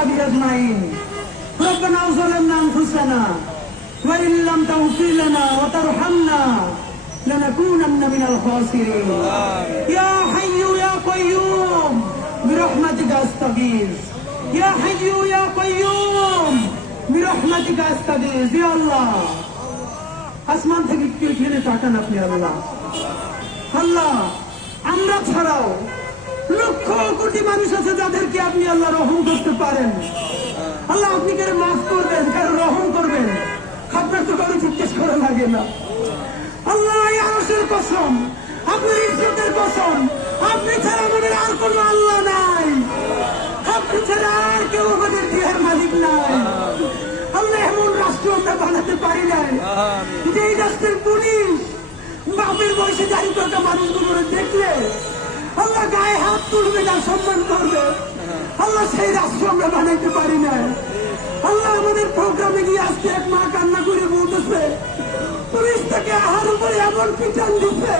وأصحابه أجمعين. ربنا ظلمنا أنفسنا وإن لم تغفر لنا وترحمنا لنكونن من الخاسرين. يا حي يا قيوم برحمتك أستغيث. يا حي يا قيوم برحمتك أستغيث. يا الله আসমান থেকে একটু এখানে তাকান আপনি। আল্লাহ আল্লাহ আমরা ছাড়াও লক্ষ কোটি মানুষ আছে যাদেরকে আপনি আল্লাহ রহম করতে পারেন। আল্লাহ আপনি কারো মাফ করবেন, কারো রহম করবেন, আপনার তো কারো জিজ্ঞেস করা লাগে না। আল্লাহ আরশের কসম, আপনার ইজ্জতের কসম, আপনি ছাড়া আমাদের আর কোন আল্লাহ নাই, আপনি ছাড়া আর কেউ আমাদের দেহের মালিক নাই। আল্লাহ এমন রাষ্ট্র আমরা বানাতে পারি নাই যে এই রাষ্ট্রের পুলিশ বাপের বয়সে দাঁড়িয়ে থাকা মানুষগুলো দেখলে আল্লাহ গায়ে হাত তুলবে না, সম্মান করবে। আল্লাহ সেই রাষ্ট্র আমরা বানাইতে পারি নাই। আল্লাহ আমাদের প্রোগ্রামে গিয়ে আজকে এক মা কান্না করে বলতেছে পুলিশ থেকে আহার উপরে এমন পিটান দিচ্ছে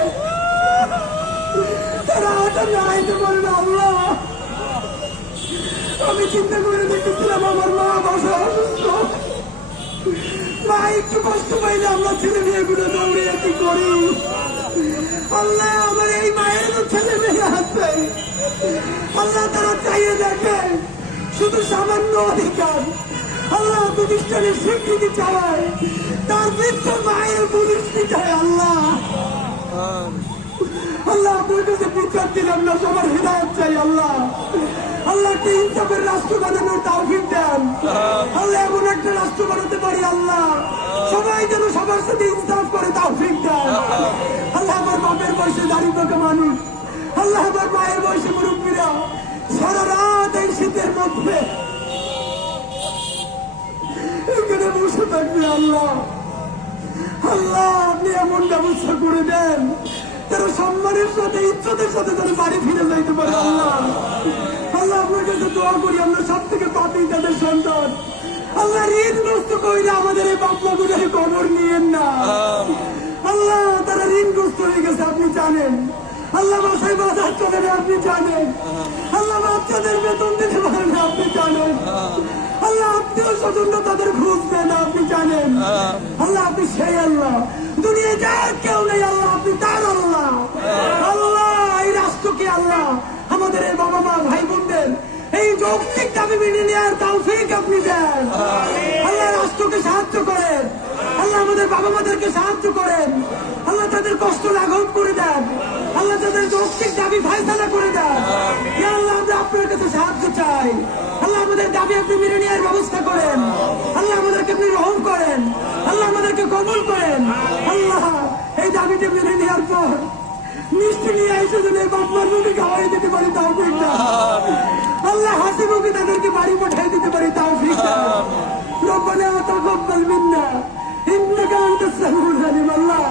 তারা হাতে দাঁড়াইতে পারে না। আল্লাহ আমি চিন্তা করে দেখতেছিলাম আমার মা বাসা অসুস্থ, মা একটু কষ্ট পাইলে আমরা ছেলে মেয়েগুলো দৌড়িয়ে কি করি। আল্লাহ আমার এই মায়ের তো ছেলে মেয়ে আছে, আল্লাহ তারা চাইয়ে দেখে শুধু সামান্য অধিকার। আল্লাহ প্রতিষ্ঠানের স্বীকৃতি চাওয়ায় তার বৃদ্ধ মায়ের পুলিশ পিঠায়। আল্লাহ আল্লাহ আপনার কাছে বিচার দিলাম না, সবার হৃদায়ত চাই। আল্লাহ আল্লাহকে ইনসাফের রাষ্ট্র বানানোর তৌফিক দেন। আল্লাহ এমন একটা রাষ্ট্র বানাতে পারি আল্লাহ সবাই যেন সবার সাথে ইনসাফ করে তৌফিক দেন। আল্লাহ আমার বাপের বয়সে দাঁড়িয়ে থাকা মানুষ, আল্লাহ আমার মায়ের বয়সে মুরব্বীরা সারা রাত এই শীতের মধ্যে এখানে বসে থাকবে। আল্লাহ আল্লাহ আপনি এমন ব্যবস্থা করে দেন তারা সম্মানের সাথে ইজ্জতের সাথে তারা বাড়ি ফিরে যাইতে পারে। আল্লাহ আল্লাহ আপনার কাছে দোয়া করি আমরা সব থেকে পাপী তাদের সন্তান। আল্লাহ ঋণগ্রস্ত কইরা আমাদের এই বাপমা গুলোর খবর নিয়েন না। আল্লাহ তারা ঋণগ্রস্ত হয়ে গেছে আপনি জানেন। আল্লাহ বাসায় বাজার চলে না আপনি জানেন। আল্লাহ বাচ্চাদের বেতন দিতে পারেন না আপনি জানেন। আল্লাহ আত্মীয় স্বজনরা তাদের ঘুষ দেন না আপনি জানেন। আল্লাহ আপনি সেই আল্লাহ, দুনিয়া যার কেউ নেই আল্লাহ আপনি তার আল্লাহ। আল্লাহ এই রাষ্ট্রকে আল্লাহ আমাদের এই বাবা মা ভাই বোনদের এই যৌক্তিক দাবি মেনে নেওয়ার তৌফিক আপনি দেন। আল্লাহ রাষ্ট্রকে সাহায্য করেন, আল্লাহ আমাদের বাবা মাদেরকে সাহায্য করেন, আল্লাহ তাদের কষ্ট লাঘব করে দেন, আল্লাহ তাদের যৌক্তিক দাবি ফায়সালা করে দেন। আল্লাহ আমরা আপনার কাছে সাহায্য চাই। আল্লাহ আমাদের দাবি আপনি মেনে নেওয়ার ব্যবস্থা করেন। আল্লাহ আমাদেরকে আপনি রহম করেন, আল্লাহ আমাদেরকে কবুল করেন। আল্লাহ এই দাবিটা মেনে নেওয়ার পর মিষ্টি নিয়ে এসে যদি বাপমার মুখে খাওয়াই দিতে পারি তৌফিক দাও। আল্লাহ হাসি মুখে তাদেরকে বাড়ি পাঠিয়ে দিতে পারি তৌফিক দাও। রব্বানা তাকাব্বাল মিন্না ইন্নাকা আনতাস সামিউল আলিম। আল্লাহ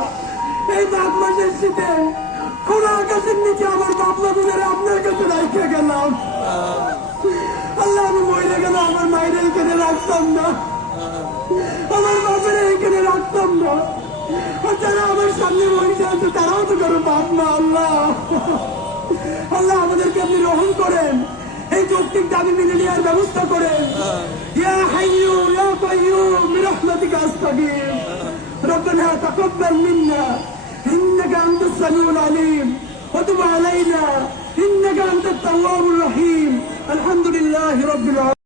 এই মাঘ মাসের শীতে খোলা আকাশের নিচে আমার বাপমা গুলোরে আপনার কাছে রাখতে গেলাম। আল্লাহ আমি মরে গেল আমার মায়ের এখানে রাখতাম না, আমার বাপের এখানে রাখতাম না, যারা আমার সামনে বসে আছে তারাও তো কারো বাপ না। আল্লাহ আল্লাহ আমাদেরকে আপনি রহম করেন, এই যৌক্তিক দাবি মেনে নেওয়ার ব্যবস্থা করেন। ইয়া হাইয়্যু ইয়া কাইয়্যুম বিরহমাতিকা আস্তাগীথ। রব্বানা তাকাব্বাল মিন্না ইন্নাকা আনতাস সামিউল আলিম ওয়া তুব আলাইনা ইন্নাকা আনতাত তাওয়াবুর রহিম। আলহামদুলিল্লাহি রাব্বিল আলামিন।